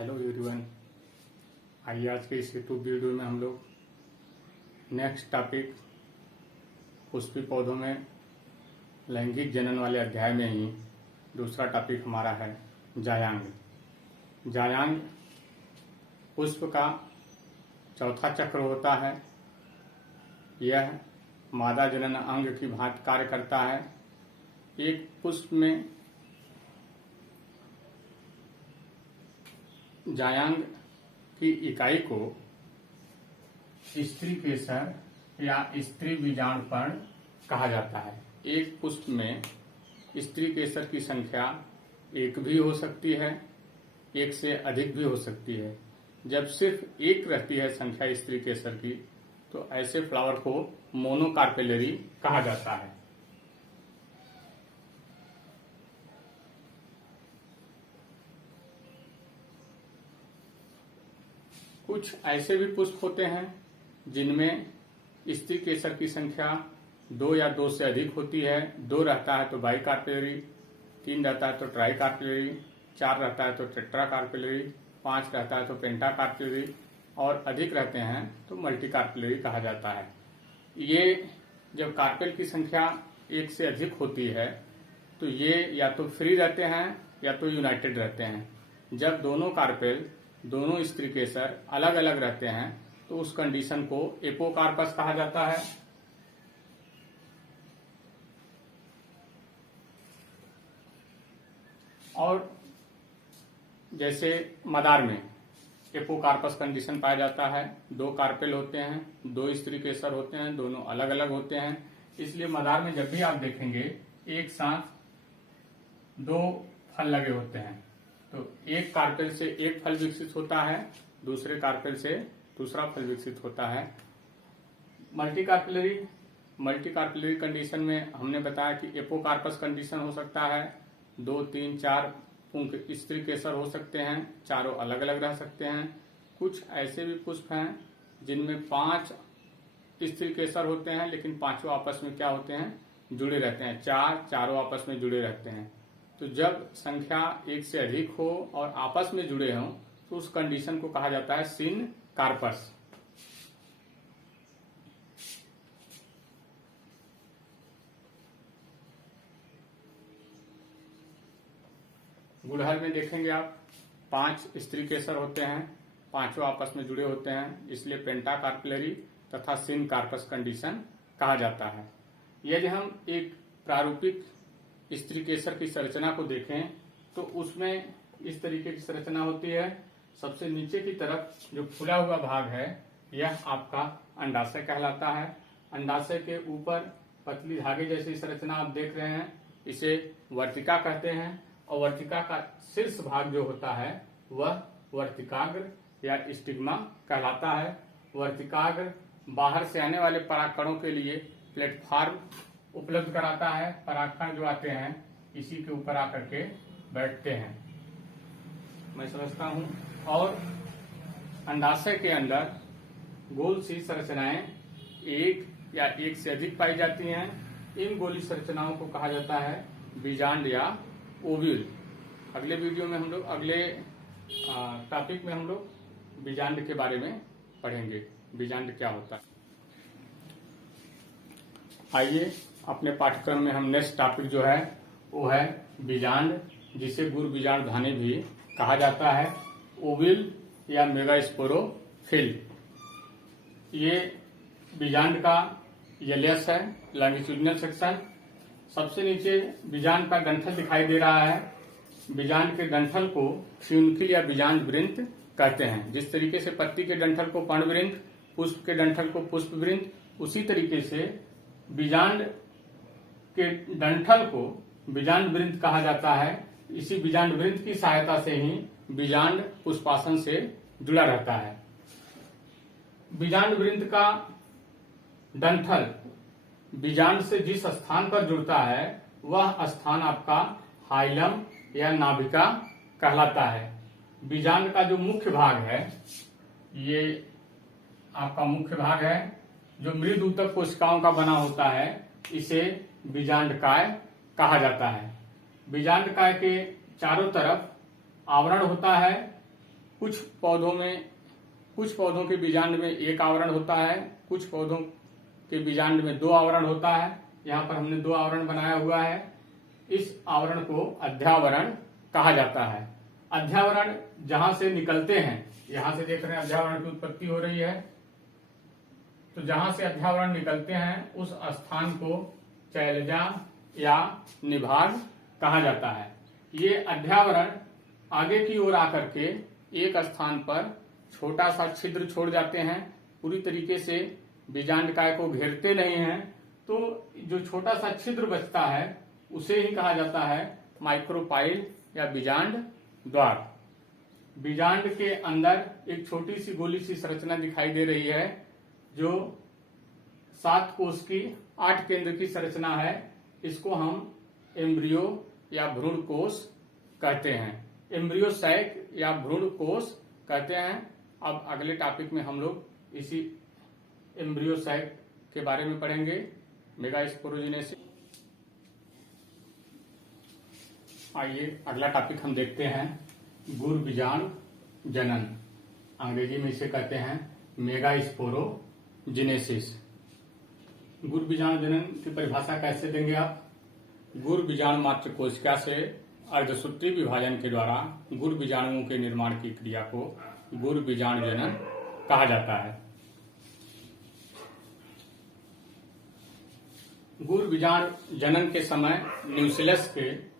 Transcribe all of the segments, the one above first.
Hello everyone. आइए आज के इस यूट्यूब वीडियो में हम लोग नेक्स्ट टॉपिक पुष्पी पौधों में लैंगिक जनन वाले अध्याय में ही दूसरा टॉपिक हमारा है जायांग। जायांग पुष्प का चौथा चक्र होता है। यह मादा जनन अंग की भांति कार्य करता है। एक पुष्प में जायांग की इकाई को स्त्री केसर या स्त्री बीजांडपर्ण कहा जाता है। एक पुष्प में स्त्री केसर की संख्या एक भी हो सकती है, एक से अधिक भी हो सकती है। जब सिर्फ एक रहती है संख्या स्त्री केसर की, तो ऐसे फ्लावर को मोनोकार्पेलरी कहा जाता है। कुछ ऐसे भी पुष्प होते हैं जिनमें स्त्री केसर की संख्या 2 या 2 से अधिक होती है। 2 रहता है तो बाइकार्पेलरी, 3 रहता है तो ट्राइकार्पेलरी, 4 रहता है तो टेट्राकार्पेलरी, 5 रहता है तो पेंटाकार्पेलरी और अधिक रहते हैं तो मल्टीकार्पेलरी कहा जाता है। ये जब कार्पेल की संख्या 1 से अधिक होती है तो ये या तो फ्री रहते हैं या तो यूनाइटेड रहते हैं। जब दोनों कार्पेल, दोनों स्त्री केसर अलग अलग रहते हैं तो उस कंडीशन को एपोकार्पस कहा जाता है। और जैसे मदार में एपोकार्पस कंडीशन पाया जाता है। 2 कार्पेल होते हैं, 2 स्त्री केसर होते हैं, दोनों अलग अलग होते हैं। इसलिए मदार में जब भी आप देखेंगे एक साथ 2 फल लगे होते हैं, तो एक कार्पेल से एक फल विकसित होता है, दूसरे कार्पेल से दूसरा फल विकसित होता है। मल्टीकार्पेलरी कंडीशन में हमने बताया कि एपोकार्पस कंडीशन हो सकता है। 2, 3, 4 पुंख स्त्री केसर हो सकते हैं, चारों अलग अलग रह सकते हैं। कुछ ऐसे भी पुष्प हैं जिनमें 5 स्त्री केसर होते हैं, लेकिन पांचों आपस में क्या होते हैं, जुड़े रहते हैं। चारों आपस में जुड़े रहते हैं। तो जब संख्या 1 से अधिक हो और आपस में जुड़े हों तो उस कंडीशन को कहा जाता है सिन कार्पस। गुड़हल में देखेंगे आप 5 स्त्री केसर होते हैं, पांचों आपस में जुड़े होते हैं, इसलिए पेंटाकार्पेलरी तथा सिन कार्पस कंडीशन कहा जाता है। यदि हम एक प्रारूपिक स्त्री केसर की संरचना को देखें तो उसमें इस तरीके की संरचना होती है। सबसे नीचे की तरफ जो फूला हुआ भाग है यह आपका अंडाशय कहलाता है। अंडाशय के ऊपर पतली धागे जैसी संरचना आप देख रहे हैं, इसे वर्तिका कहते हैं। और वर्तिका का शीर्ष भाग जो होता है वह वर्तिकाग्र या स्टिग्मा कहलाता है। वर्तिकाग्र बाहर से आने वाले परागकणों के लिए प्लेटफॉर्म उपलब्ध कराता है। परागकण जो आते हैं इसी के ऊपर आकर के बैठते हैं, मैं समझता हूं। और अंडाशय के अंदर गोल सी संरचनाएं 1 या 1 से अधिक पाई जाती हैं। इन गोली संरचनाओं को कहा जाता है बीजांड या ओव्यूल। अगले वीडियो में हम लोग, अगले टॉपिक में हम लोग बीजांड के बारे में पढ़ेंगे, बीजांड क्या होता है। आइए अपने पाठ्यक्रम में हम नेक्स्ट टॉपिक जो है वो है बीजांड, जिसे गुरु बीजांड धानी भी कहा जाता है। ओविल या मेगास्पोरोफिल, ये बीजांड का यलियस है, लॉन्गिट्यूडिनल सेक्शन। सबसे नीचे बीजांड का डंठल दिखाई दे रहा है। बीजांड के डंठल को फ्यूनिकल या बीजांड वृंत कहते हैं। जिस तरीके से पत्ती के डंठल को पर्णवृंत, पुष्प के डंठल को पुष्प वृंत, उसी तरीके से बीजांड के डंठल को बीजांड वृंत कहा जाता है। इसी बीजांड वृंत की सहायता से ही बीजांड पुष्पासन से जुड़ा रहता है। बीजांड वृंत का डंठल बीजांड से जिस स्थान पर जुड़ता है वह स्थान आपका हाइलम या नाभिका कहलाता है। बीजांड का जो मुख्य भाग है, ये आपका मुख्य भाग है जो मृदु ऊतक कोशिकाओं का बना होता है, इसे बीजांडकाय कहा जाता है। बीजांडकाय के चारों तरफ आवरण होता है कुछ पौधों के बीजांड में एक आवरण होता है, कुछ पौधों के बीजांड में 2 आवरण होता है। यहाँ पर हमने 2 आवरण बनाया हुआ है। इस आवरण को अध्यावरण कहा जाता है। अध्यावरण जहां से निकलते हैं, यहां से देख रहे हैं अध्यावरण की उत्पत्ति हो रही है, तो जहां से अध्यावरण निकलते हैं उस स्थान को शैलजा या निभाग कहा जाता है। ये अध्यावरण आगे की ओर आकर के एक स्थान पर छोटा सा छिद्र छोड़ जाते हैं, पूरी तरीके से बीजांडकाय को घेरते नहीं हैं, तो जो छोटा सा छिद्र बचता है उसे ही कहा जाता है माइक्रोपाइल या बीजांड द्वार। बीजांड के अंदर एक छोटी सी गोली सी संरचना दिखाई दे रही है जो 7 कोश की 8 केंद्र की संरचना है। इसको हम एम्ब्रियो या भ्रूण कोश कहते हैं, एम्ब्रियो सैक या भ्रूण कोश कहते हैं। अब अगले टॉपिक में हम लोग इसी एम्ब्रियो सैक के बारे में पढ़ेंगे, मेगास्पोरोजिनेसिस। आइए अगला टॉपिक हम देखते हैं, गुर बीजाणु जनन। अंग्रेजी में इसे कहते हैं मेगास्पोरोजिनेसिस। गुर बीजाणु जनन की परिभाषा कैसे देंगे आप? गुर बीजाणु मात्र कोशिका से अर्धसूत्री विभाजन के द्वारा गुर बीजाणुओं के निर्माण की क्रिया को गुर बीजाणु जनन कहा जाता है। गुर बीजाणु जनन के समय न्यूक्लियस के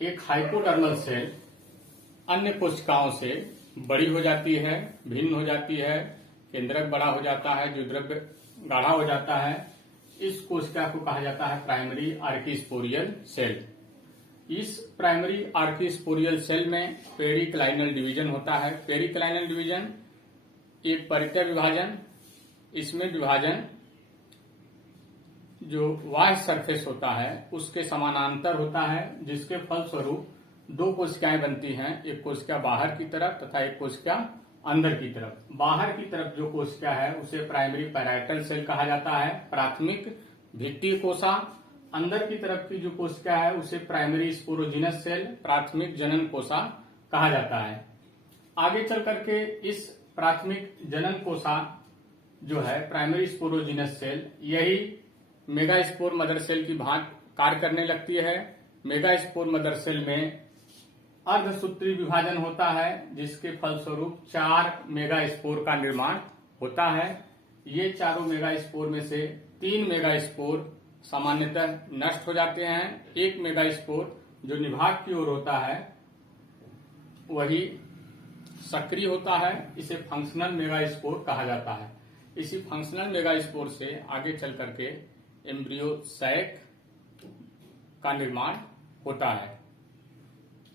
एक हाइपोडर्मल सेल अन्य कोशिकाओं से बड़ी हो जाती है, भिन्न हो जाती है, केंद्रक बड़ा हो जाता है, द्विध्रुव गाढ़ा हो जाता है। इस कोशिका को कहा जाता है प्राइमरी आर्कीस्पोरियल सेल। इस प्राइमरी आर्कीस्पोरियल सेल में पेरिक्लाइनल डिवीजन होता है। पेरिक्लाइनल डिवीजन एक परितः विभाजन, इसमें विभाजन जो बाह्य सरफेस होता है उसके समानांतर होता है, जिसके फलस्वरूप 2 कोशिकाएं बनती हैं, एक कोशिका बाहर की तरफ तथा एक कोशिका अंदर की तरफ। बाहर की तरफ जो कोशिका है उसे प्राइमरी पैराइटल सेल कहा जाता है, प्राथमिक भित्तीय कोशा। अंदर की तरफ की जो कोशिका है उसे प्राइमरी स्पोरोजिनस सेल, प्राथमिक जनन कोशा कहा जाता है। आगे चल करके इस प्राथमिक जनन कोशा जो है प्राइमरी स्पोरोजिनस सेल, यही मेगास्पोर मदर सेल की भांति कार्य करने लगती है। मेगास्पोर मदर सेल में अर्धसूत्री विभाजन होता है, जिसके फलस्वरूप 4 मेगास्पोर का निर्माण होता है। ये चारों मेगास्पोर में से 3 मेगास्पोर सामान्यतः नष्ट हो जाते हैं। एक मेगास्पोर जो निभाग की ओर होता है वही सक्रिय होता है, इसे फंक्शनल मेगास्पोर कहा जाता है। इसी फंक्शनल मेगास्पोर से आगे चल करके एम्ब्रियो सैक का निर्माण होता है,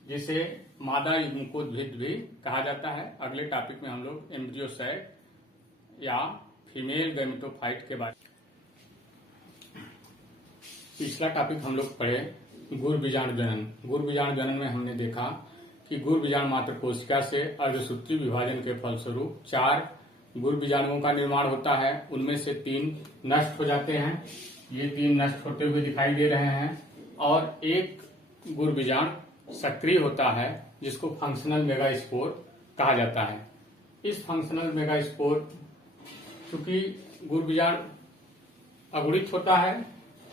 जिसे मादा युग्मकोद्भिद भी कहा जाता है। अगले टॉपिक में हम लोग एम्ब्रियो सैक या फीमेल गैमेटोफाइट के बारे में। पिछला टॉपिक हम लोग पढ़े गुर बीजाणु जनन। गुर बीजाणु जनन में हमने देखा कि गुर बीजाणु मात्र कोशिका से अर्धसूत्री विभाजन के फलस्वरूप 4 गुर बीजाणुओं का निर्माण होता है। उनमें से 3 नष्ट हो जाते हैं, ये 3 नष्ट होते हुए दिखाई दे रहे हैं, और एक गुर बीजाणु सक्रिय होता है जिसको फंक्शनल मेगास्पोर कहा जाता है। इस फंक्शनल मेगास्पोर चूंकि गुर बीजाणु अगुणित होता है,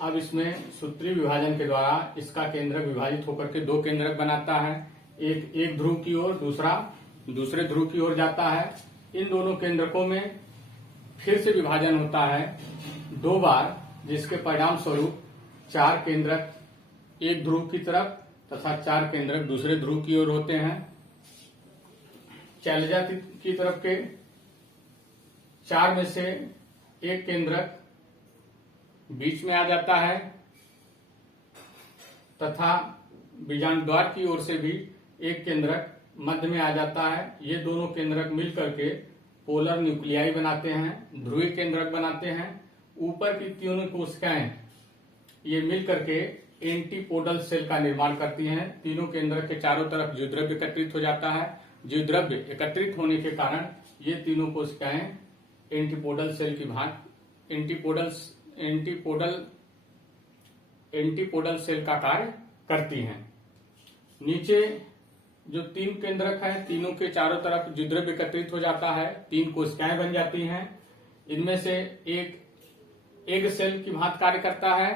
अब इसमें सूत्री विभाजन के द्वारा इसका केंद्रक विभाजित होकर के 2 केंद्रक बनाता है। एक ध्रुव की ओर, दूसरा दूसरे ध्रुव की ओर जाता है। इन दोनों केंद्रकों में फिर से विभाजन होता है 2 बार, जिसके परिणाम स्वरूप 4 केंद्रक एक ध्रुव की तरफ तथा 4 केंद्रक दूसरे ध्रुव की ओर होते हैं। शैलजा की तरफ के 4 में से एक केंद्रक बीच में आ जाता है तथा बीजाणु द्वार की ओर से भी एक केंद्रक मध्य में आ जाता है। ये दोनों केंद्रक मिलकर के पोलर न्यूक्लियाई बनाते हैं, ध्रुवीय केंद्रक बनाते हैं। ऊपर की तीनों कोशिकाएं ये मिलकर के एंटीपोडल सेल का निर्माण करती हैं। तीनों केंद्रक के चारों तरफ द्विध्रुव एकत्रित हो जाता है। द्विध्रुव एकत्रित होने के कारण ये तीनों कोशिकाएं एंटीपोडल सेल की भांति एंटीपोडल सेल का कार्य करती हैं। नीचे जो 3 केंद्रक है, तीनों के चारों तरफ द्विध्रुव एकत्रित हो जाता है, 3 कोशिकाएं बन जाती हैं। इनमें से एक एग सेल की भांति कार्य करता है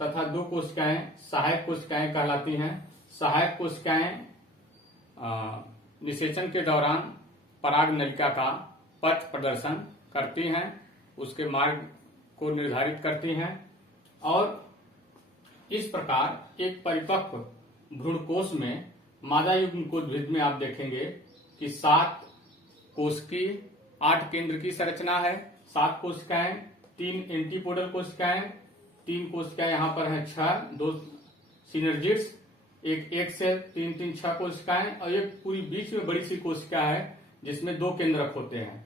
तथा 2 कोशिकाएं सहायक कोशिकाएं कहलाती हैं। सहायक कोशिकाएं निषेचन के दौरान पराग नलिका का पथ प्रदर्शन करती हैं, उसके मार्ग को निर्धारित करती हैं और इस प्रकार एक परिपक्व भ्रूणकोश में मादा युग्मकोद्भिद में आप देखेंगे कि 7 कोशिकीय 8 केंद्र की संरचना है। 7 कोशिकाएं, 3 एंटीपोडल कोशिकाएं, 3 कोशिकाएं यहाँ पर हैं 6, 2 सिनर्जिड्स, एक से 3 6 कोशिकाएं और एक पूरी बीच में बड़ी सी कोशिका है जिसमें 2 केंद्रक होते हैं।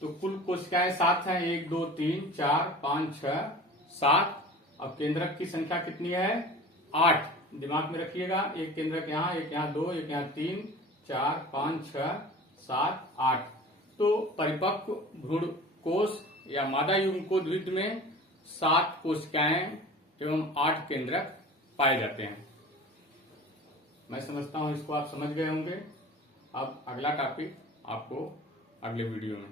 तो कुल कोशिकाएं 7 हैं, 1 2 3 4 5 6 7। अब केंद्रक की संख्या कितनी है? 8। दिमाग में रखिएगा, एक केंद्रक यहाँ, एक यहाँ 2, एक यहाँ 3 4 5 6 7 8। तो परिपक्व भ्रूणकोश या मादा युग्मकोद्भिद में 7 कोशिकाएं एवं 8 केंद्रक पाए जाते हैं। मैं समझता हूं इसको आप समझ गए होंगे। अब अगला टॉपिक आपको अगले वीडियो में